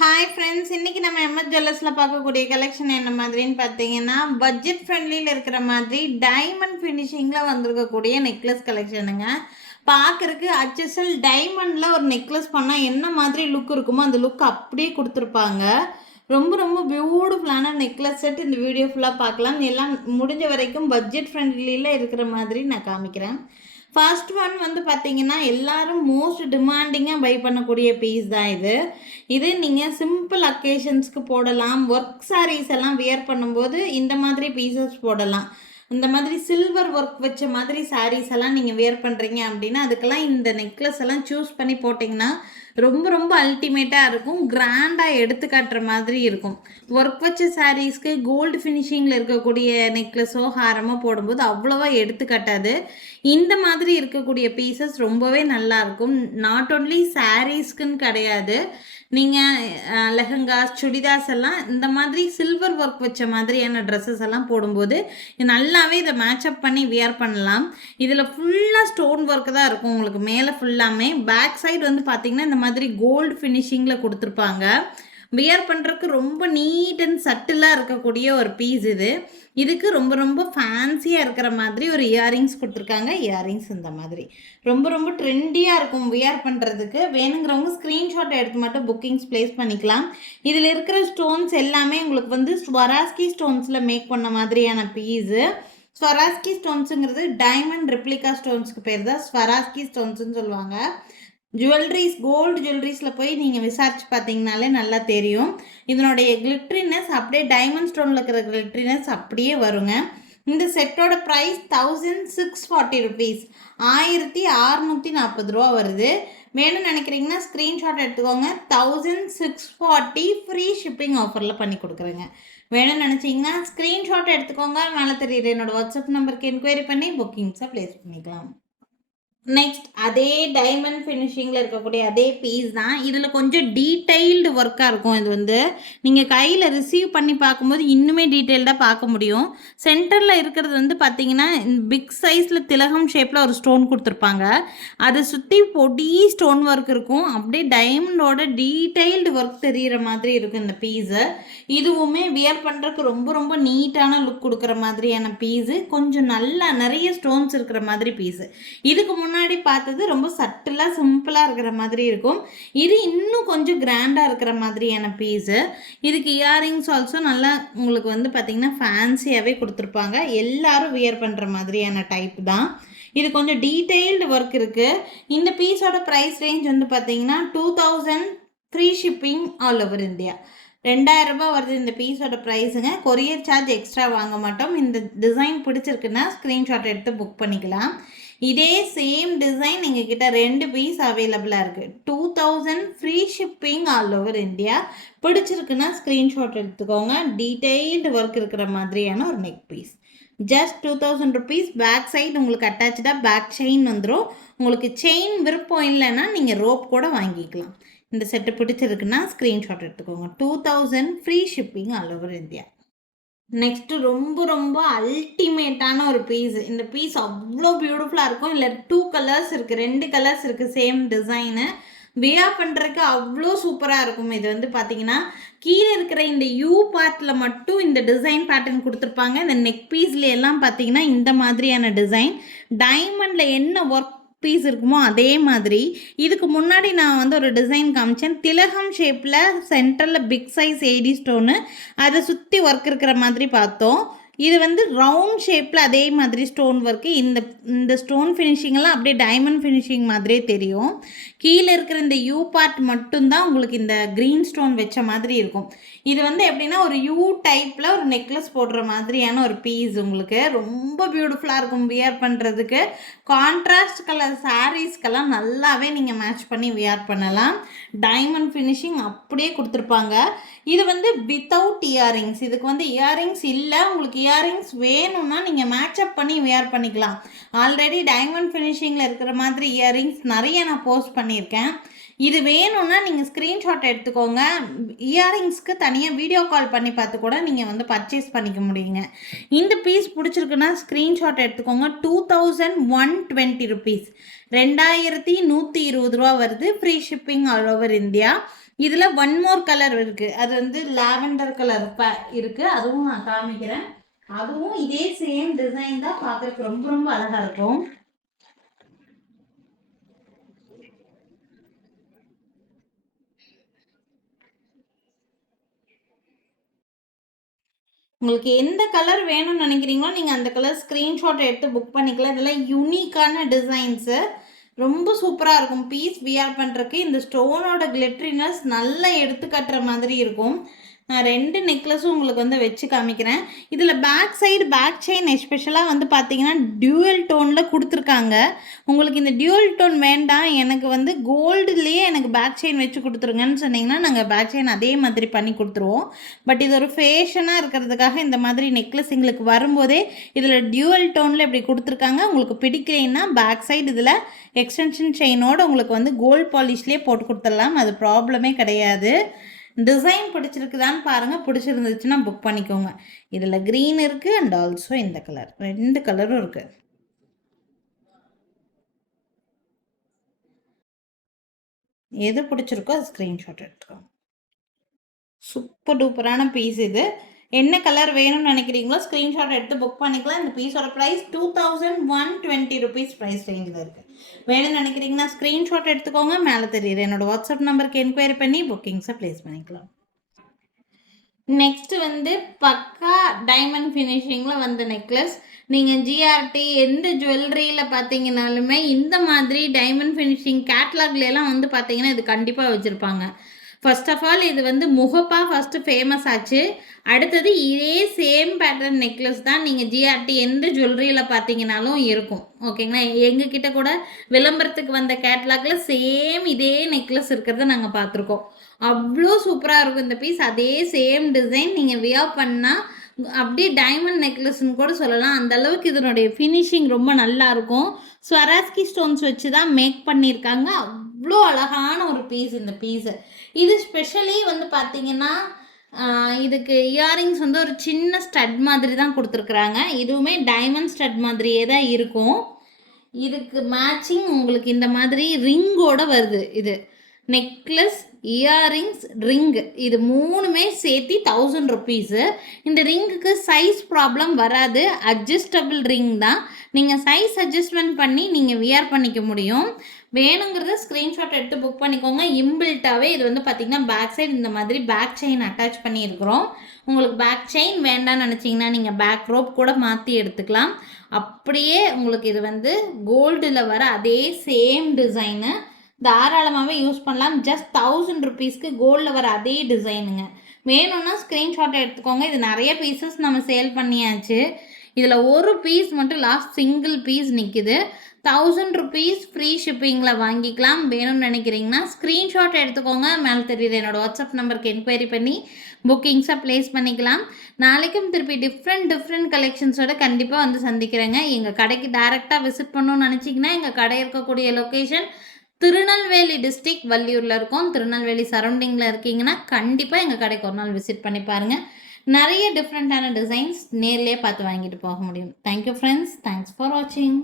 Hi friends, இன்னைக்கு நம்ம MS ஜுவல்லர்ஸில் பார்க்கக்கூடிய கலெக்ஷன் என்ன மாதிரின்னு பார்த்தீங்கன்னா, பட்ஜெட் ஃப்ரெண்ட்லியில் இருக்கிற மாதிரி டைமண்ட் ஃபினிஷிங்கில் வந்திருக்கக்கூடிய நெக்லஸ் கலெக்ஷனுங்க. பார்க்குறக்கு ஹச்எஸ்எல் டைமண்டில் ஒரு நெக்லஸ் பண்ணால் என்ன மாதிரி லுக் இருக்குமோ அந்த லுக் அப்படியே கொடுத்துருப்பாங்க. ரொம்ப ரொம்ப பியூட்டிஃபுல்லான நெக்லஸ் செட் இந்த வீடியோ ஃபுல்லாக பார்க்கலாம். எல்லாம் முடிஞ்ச வரைக்கும் பட்ஜெட் ஃப்ரெண்ட்லியில் இருக்கிற மாதிரி நான் காமிக்கிறேன். ஃபர்ஸ்ட் ஒன் வந்து பார்த்தீங்கன்னா, எல்லாரும் மோஸ்ட் டிமாண்டிங்காக பை பண்ணக்கூடிய பீஸ் தான் இது. இது நீங்கள் சிம்பிள் அக்கேஷன்ஸ்க்கு போடலாம். ஒர்க் சாரீஸ் எல்லாம் வியர் பண்ணும்போது இந்த மாதிரி பீசஸ் போடலாம். இந்த மாதிரி சில்வர் ஒர்க் வச்ச மாதிரி சாரீஸ் எல்லாம் நீங்கள் வியர் பண்ணுறீங்க அப்படின்னா அதுக்கெல்லாம் இந்த நெக்லஸ் எல்லாம் சூஸ் பண்ணி போட்டிங்கன்னா ரொம்ப ரொம்ப அல்டிமேட்டாக இருக்கும். கிராண்டாக எடுத்து காட்டுற மாதிரி இருக்கும். ஒர்க் வச்ச சாரீஸ்க்கு கோல்டு ஃபினிஷிங்கில் இருக்கக்கூடிய நெக்லஸோ ஹாரமோ போடும்போது அவ்வளோவா எடுத்து காட்டாது. இந்த மாதிரி இருக்கக்கூடிய பீசஸ் ரொம்பவே நல்லாயிருக்கும். நாட் ஓன்லி சாரீஸ்க்குன்னு கிடையாது, நீங்கள் லெஹங்காஸ் சுடிதாஸ் எல்லாம் இந்த மாதிரி சில்வர் ஒர்க் வச்ச மாதிரியான ட்ரெஸ்ஸஸ் எல்லாம் போடும்போது நல்லாவே இதை மேட்சப் பண்ணி வியர் பண்ணலாம். இதில் ஃபுல்லாக ஸ்டோன் ஒர்க்கு தான் இருக்கும். உங்களுக்கு மேலே ஃபுல்லாமே பேக் சைடு வந்து பார்த்திங்கன்னா இந்த மாதிரி கோல்டு ஃபினிஷிங்கில் கொடுத்துருப்பாங்க. வியர் பண்ணுறதுக்கு ரொம்ப நீட் அண்ட் சட்டிலாக இருக்கக்கூடிய ஒரு பீஸ் இது. இதுக்கு ரொம்ப ரொம்ப ஃபேன்சியாக இருக்கிற மாதிரி ஒரு இயரிங்ஸ் கொடுத்துருக்காங்க. இயரிங்ஸ் இந்த மாதிரி ரொம்ப ரொம்ப ட்ரெண்டியாக இருக்கும் வியர் பண்ணுறதுக்கு. வேணுங்கிறவங்க ஸ்க்ரீன்ஷாட் எடுத்து மட்டும் புக்கிங்ஸ் ப்ளேஸ் பண்ணிக்கலாம். இதில் இருக்கிற ஸ்டோன்ஸ் எல்லாமே உங்களுக்கு வந்து ஸ்வராஸ்கி ஸ்டோன்ஸில் மேக் பண்ண மாதிரியான பீஸு. ஸ்வராஸ்கி ஸ்டோன்ஸுங்கிறது டைமண்ட் ரெப்ளிகா ஸ்டோன்ஸ்க்கு பேர் தான் ஸ்வராஸ்கி ஸ்டோன்ஸுன்னு சொல்லுவாங்க. ஜுவல்லரிஸ் கோல்டு ஜுவல்லரிஸில் போய் நீங்கள் விசாரிச்சு பார்த்தீங்கனாலே நல்லா தெரியும். இதனுடைய கிளிட்ரினஸ் அப்படியே டைமண்ட் ஸ்டோனில் இருக்கிற கிளிட்ரினஸ் அப்படியே வருங்க. இந்த செட்டோட ப்ரைஸ் 1640 ருபீஸ், 1640 ரூபா வருது. வேணும்னு நினைக்கிறீங்கன்னா ஸ்க்ரீன்ஷாட் எடுத்துக்கோங்க. 1640 ஃப்ரீ ஷிப்பிங் ஆஃபரில் பண்ணி கொடுக்குறேங்க. வேணும்னு நினச்சிங்கன்னா ஸ்க்ரீன்ஷாட் எடுத்துக்கோங்க. மேலே தெரியுது என்னோடய வாட்ஸ்அப் நம்பருக்கு என்கொயரி பண்ணி புக்கிங்ஸை ப்ளேஸ் பண்ணிக்கலாம். நெக்ஸ்ட் அதே டைமண்ட் ஃபினிஷிங்கில் இருக்கக்கூடிய அதே பீஸ் தான். இதில் கொஞ்சம் டீட்டெயில்டு ஒர்க்காக இருக்கும். இது வந்து நீங்கள் கையில் ரிசீவ் பண்ணி பார்க்கும்போது இன்னுமே டீட்டெயில்டாக பார்க்க முடியும். சென்டரில் இருக்கிறது வந்து பார்த்தீங்கன்னா பிக் சைஸில் திலகம் ஷேப்பில் ஒரு ஸ்டோன் கொடுத்துருப்பாங்க. அதை சுற்றி பொடி ஸ்டோன் ஒர்க் இருக்கும். அப்படியே டைமண்டோட டீட்டெயில்டு ஒர்க் தெரிகிற மாதிரி இருக்கும் இந்த பீஸு. இதுவுமே வியர் பண்ணுறதுக்கு ரொம்ப ரொம்ப நீட்டான லுக் கொடுக்குற மாதிரியான பீஸு. கொஞ்சம் நல்லா நிறைய ஸ்டோன்ஸ் இருக்கிற மாதிரி பீஸு. இதுக்கு முன்னாடி பார்த்தது ரொம்ப சட்டிலாக சிம்பிளாக இருக்கிற மாதிரி இருக்கும். இது இன்னும் கொஞ்சம் கிராண்டாக இருக்கிற மாதிரியான பீஸு. இதுக்கு இயரிங்ஸ் ஆல்சோ நல்லா உங்களுக்கு வந்து பார்த்திங்கன்னா ஃபேன்சியாகவே கொடுத்துருப்பாங்க. எல்லாரும் வியர் பண்ணுற மாதிரியான டைப் தான். இது கொஞ்சம் டீட்டெயில்டு ஒர்க் இருக்குது. இந்த பீஸோட ப்ரைஸ் ரேஞ்ச் வந்து பார்த்திங்கன்னா 2000 free shipping all over India. 2000 ரூபாய் வருது இந்த பீஸோட ப்ரைஸுங்க. கொரியர் சார்ஜ் எக்ஸ்ட்ரா வாங்க மாட்டோம். இந்த டிசைன் பிடிச்சிருக்குன்னா ஸ்க்ரீன்ஷாட் எடுத்து புக் பண்ணிக்கலாம். இதே சேம் டிசைன் எங்ககிட்ட 2 பீஸ் அவைலபிளாக இருக்குது. 2000 free shipping all over India. பிடிச்சிருக்குன்னா ஸ்க்ரீன்ஷாட் எடுத்துக்கோங்க. டீட்டெயில்டு ஒர்க் இருக்கிற மாதிரியான ஒரு neck piece. Just 2000 rupees. Back side உங்களுக்கு அட்டாச்சாக பேக் செயின் வந்துடும். உங்களுக்கு செயின் விருப்பம் இல்லைன்னா நீங்கள் ரோப் கூட வாங்கிக்கலாம். இந்த செட்டு பிடிச்சிருக்குன்னா ஸ்க்ரீன்ஷாட் எடுத்துக்கோங்க. 2000 free shipping all over India. Next ரொம்ப ரொம்ப அல்டிமேட்டான ஒரு பீஸ். இந்த பீஸ் அவ்வளோ பியூட்டிஃபுல்லாக இருக்கும். இல்லை 2 கலர்ஸ் இருக்குது, 2 கலர்ஸ் இருக்குது சேம் டிசைனு. வியர் பண்ணுறதுக்கு அவ்வளோ சூப்பராக இருக்கும். இது வந்து பார்த்தீங்கன்னா கீழே இருக்கிற இந்த யூ பார்ட்டில் மட்டும் இந்த டிசைன் பேட்டர்ன் கொடுத்துருப்பாங்க. இந்த நெக் பீஸ்ல எல்லாம் பார்த்தீங்கன்னா இந்த மாதிரியான டிசைன் டைமண்டில் என்ன ஒர்க் பீஸ் இருக்குமோ அதே மாதிரி. இதுக்கு முன்னாடி நான் வந்து ஒரு டிசைன் காமிச்சேன். திலகம் ஷேப்பில் சென்டரில் பிக் சைஸ் ஏடி ஸ்டோனு, அதை சுற்றி ஒர்க் இருக்கிற மாதிரி பார்த்தோம். இது வந்து ரவுண்ட் ஷேப்பில் அதே மாதிரி ஸ்டோன் ஒர்க்கு. இந்த ஸ்டோன் ஃபினிஷிங்கெல்லாம் அப்படியே டைமண்ட் ஃபினிஷிங் மாதிரியே தெரியும். கீழே இருக்கிற இந்த யூ பார்ட் மட்டும்தான் உங்களுக்கு இந்த க்ரீன் ஸ்டோன் வச்ச மாதிரி இருக்கும். இது வந்து எப்படின்னா ஒரு யூ டைப்பில் ஒரு நெக்லஸ் போடுற மாதிரியான ஒரு பீஸ். உங்களுக்கு ரொம்ப பியூட்டிஃபுல்லாக இருக்கும் வியர் பண்ணுறதுக்கு. கான்ட்ராஸ்ட் கலர் சாரீஸ்க்கெல்லாம் நல்லாவே நீங்கள் மேட்ச் பண்ணி வியர் பண்ணலாம். டைமண்ட் ஃபினிஷிங் அப்படியே கொடுத்துருப்பாங்க. இது வந்து வித்தவுட் இயரிங்ஸ். இதுக்கு வந்து இயரிங்ஸ் இல்லை. உங்களுக்கு இயரிங்ஸ் வேணும்னா நீங்கள் மேட்சப் பண்ணி வியர் பண்ணிக்கலாம். ஆல்ரெடி டைமண்ட் ஃபினிஷிங்கில் இருக்கிற மாதிரி இயரிங்ஸ் நிறைய நான் போஸ்ட் பண்ணியிருக்கேன். இது வேணும்னா நீங்கள் ஸ்க்ரீன்ஷாட் எடுத்துக்கோங்க. இயரிங்ஸ்க்கு தனியாக வீடியோ கால் பண்ணி பார்த்து கூட நீங்கள் வந்து பர்ச்சேஸ் பண்ணிக்க முடியுங்க. இந்த பீஸ் பிடிச்சிருக்குன்னா ஸ்க்ரீன்ஷாட் எடுத்துக்கோங்க. 2120 ருபீஸ், 2120 ரூபா வருது. Free shipping all over India. இதில் ஒன் மோர் கலர் இருக்குது, அது வந்து லாவெண்டர் கலர் இருக்குது, அதுவும் நான் காமிக்கிறேன். அதுவும் இதே சேம் டிசைன் தான், பார்க்குறதுக்கு ரொம்ப ரொம்ப அழகாக இருக்கும். உங்களுக்கு எந்த கலர் வேணும்னு நினைக்கிறீங்களோ நீங்கள் அந்த கலர் ஸ்க்ரீன்ஷாட் எடுத்து புக் பண்ணிக்கலாம். இதெல்லாம் யூனிக்கான டிசைன்ஸு, ரொம்ப சூப்பராக இருக்கும். பீஸ் வியர் பண்ணுறதுக்கு இந்த ஸ்டோனோட கிளிட்ரினஸ் நல்லா எடுத்து கட்டுற மாதிரி இருக்கும். நான் 2 நெக்லஸும் உங்களுக்கு வந்து வச்சு காமிக்கிறேன். இதில் பேக் சைடு பேக் செயின் எஸ்பெஷலாக வந்து பார்த்தீங்கன்னா டியூவல் டோனில் கொடுத்துருக்காங்க. உங்களுக்கு இந்த டியூவல் டோன் வேண்டாம், எனக்கு வந்து கோல்டுலேயே எனக்கு பேக் செயின் வச்சு கொடுத்துருங்கன்னு சொன்னிங்கன்னா நாங்கள் பேக் செயின் அதே மாதிரி பண்ணி கொடுத்துருவோம். பட் இது ஒரு ஃபேஷனாக இருக்கிறதுக்காக இந்த மாதிரி நெக்லஸ் எங்களுக்கு வரும்போதே இதில் டியூவல் டோனில் இப்படி கொடுத்துருக்காங்க. உங்களுக்கு பிடிக்கலைன்னா பேக் சைடு இதில் எக்ஸ்டென்ஷன் செயினோடு உங்களுக்கு வந்து கோல்டு பாலிஷ்லேயே போட்டு கொடுத்துடலாம், அது ப்ராப்ளமே கிடையாது. டிசைன் பிடிச்சிருக்குதான்னு பாருங்கள், பிடிச்சிருந்துச்சுன்னா புக் பண்ணிக்கோங்க. இதில் க்ரீன் இருக்குது அண்ட் ஆல்சோ இந்த கலர், 2 கலரும் இருக்குது. எது பிடிச்சிருக்கோ அது ஸ்க்ரீன்ஷாட் எடுத்துக்கோங்க. சூப்பர் டூப்பரான பீஸ் இது. என்ன கலர் வேணும்னு நினைக்கிறீங்களோ ஸ்க்ரீன்ஷாட் எடுத்து புக் பண்ணிக்கலாம். இந்த பீஸோட ப்ரைஸ் 2120 ருபீஸ் ப்ரைஸ் ரேஞ்சில் இருக்குது. வேணும்னு நினைக்கிறீங்கன்னா ஸ்க்ரீன்ஷாட் எடுத்துக்கோங்க. மேலே தெரியுது என்னோடய வாட்ஸ்அப் நம்பருக்கு என்கொயரி பண்ணி புக்கிங்ஸை ப்ளேஸ் பண்ணிக்கலாம். நெக்ஸ்ட்டு வந்து பக்கா டைமண்ட் ஃபினிஷிங்கில் வந்த நெக்லஸ். நீங்கள் ஜிஆர்டி எந்த ஜுவல்லரியில் பார்த்தீங்கன்னாலுமே இந்த மாதிரி டைமண்ட் ஃபினிஷிங் கேட்லாக்லாம் வந்து பார்த்தீங்கன்னா இது கண்டிப்பாக வச்சுருப்பாங்க. ஃபர்ஸ்ட் ஆஃப் ஆல் இது வந்து முகப்பா ஃபஸ்ட்டு ஃபேமஸ் ஆச்சு. அடுத்தது இதே சேம் பேட்டர்ன் நெக்லஸ் தான் நீங்கள் ஜிஆர்டி எந்த ஜுவல்லரியில் பார்த்தீங்கன்னாலும் இருக்கும். ஓகேங்களா, எங்ககிட்ட கூட விளம்பரத்துக்கு வந்த கேட்லாகில் சேம் இதே நெக்லஸ் இருக்கிறத நாங்கள் பார்த்துருக்கோம். அவ்வளோ சூப்பராக இருக்கும் இந்த பீஸ். அதே சேம் டிசைன் நீங்கள் வியர் பண்ணால் அப்படியே டைமண்ட் நெக்லஸ்ன்னு கூட சொல்லலாம். அந்த அளவுக்கு இதனுடைய ஃபினிஷிங் ரொம்ப நல்லா இருக்கும். ஸ்வராஸ்கி ஸ்டோன்ஸ் வச்சு தான் மேக் பண்ணியிருக்காங்க. அவ்வளோ அழகான ஒரு பீஸ் இந்த பீஸு. இது ஸ்பெஷலி வந்து பார்த்தீங்கன்னா இதுக்கு இயரிங்ஸ் வந்து ஒரு சின்ன ஸ்டட் மாதிரி தான் கொடுத்துருக்குறாங்க. இதுவுமே டைமண்ட் ஸ்டட் மாதிரியே தான் இருக்கும். இதுக்கு மேட்சிங் உங்களுக்கு இந்த மாதிரி ரிங்கோட வருது. இது நெக்லஸ், இயரிங்ஸ், ரிங், இது 3மே சேர்த்து 1000 ருபீஸு. இந்த ரிங்குக்கு சைஸ் ப்ராப்ளம் வராது, அட்ஜஸ்டபிள் ரிங் தான். நீங்கள் சைஸ் அட்ஜஸ்ட்மெண்ட் பண்ணி நீங்கள் வியர் பண்ணிக்க முடியும். வேணுங்கிறத ஸ்க்ரீன்ஷாட் எடுத்து புக் பண்ணிக்கோங்க. இம்பில்ட்டாகவே இது வந்து பார்த்திங்கன்னா பேக் சைடு இந்த மாதிரி பேக் செயின் அட்டாச் பண்ணியிருக்கிறோம். உங்களுக்கு பேக் செயின் வேண்டாம்னு நினச்சிங்கன்னா நீங்கள் பேக் ரோப் கூட மாற்றி எடுத்துக்கலாம். அப்படியே உங்களுக்கு இது வந்து கோல்டில் வர அதே சேம் டிசைனு தாராளமாகவே யூஸ் பண்ணலாம். ஜஸ்ட் 1000 ருபீஸ்க்கு கோல்டில் வர அதே டிசைனுங்க. வேணும்னா ஸ்க்ரீன்ஷாட்டை எடுத்துக்கோங்க. இது நிறைய பீசஸ் நம்ம சேல் பண்ணியாச்சு. இதில் ஒரு பீஸ் மட்டும் லாஸ்ட் சிங்கிள் பீஸ் நிற்கிது. 1000 ருபீஸ் ஃப்ரீ ஷிப்பிங்கில் வாங்கிக்கலாம். வேணும்னு நினைக்கிறீங்கன்னா ஸ்க்ரீன்ஷாட் எடுத்துக்கோங்க. மேலே தெரியுது என்னோடய வாட்ஸ்அப் நம்பருக்கு என்கொயரி பண்ணி புக்கிங்ஸை ப்ளேஸ் பண்ணிக்கலாம். நாளைக்கும் திருப்பி டிஃப்ரெண்ட் கலெக்ஷன்ஸோட கண்டிப்பாக வந்து சந்திக்கிறேங்க. எங்கள் கடைக்கு டேரெக்டாக விசிட் பண்ணணும்னு நினச்சிங்கன்னா எங்கள் கடை இருக்கக்கூடிய லொக்கேஷன் திருநெல்வேலி டிஸ்ட்ரிக்ட், வள்ளியூரில் இருக்கும். திருநெல்வேலி சரௌண்டிங்கில் இருக்கீங்கன்னா கண்டிப்பாக எங்கள் கடைக்கு ஒரு நாள் விசிட் பண்ணி பாருங்கள். நிறைய டிஃப்ரெண்ட்டான டிசைன்ஸ் நேர்லேயே பார்த்து வாங்கிட்டு போக முடியும். தேங்க்யூ ஃப்ரெண்ட்ஸ், தேங்க்ஸ் ஃபார் வாட்சிங்.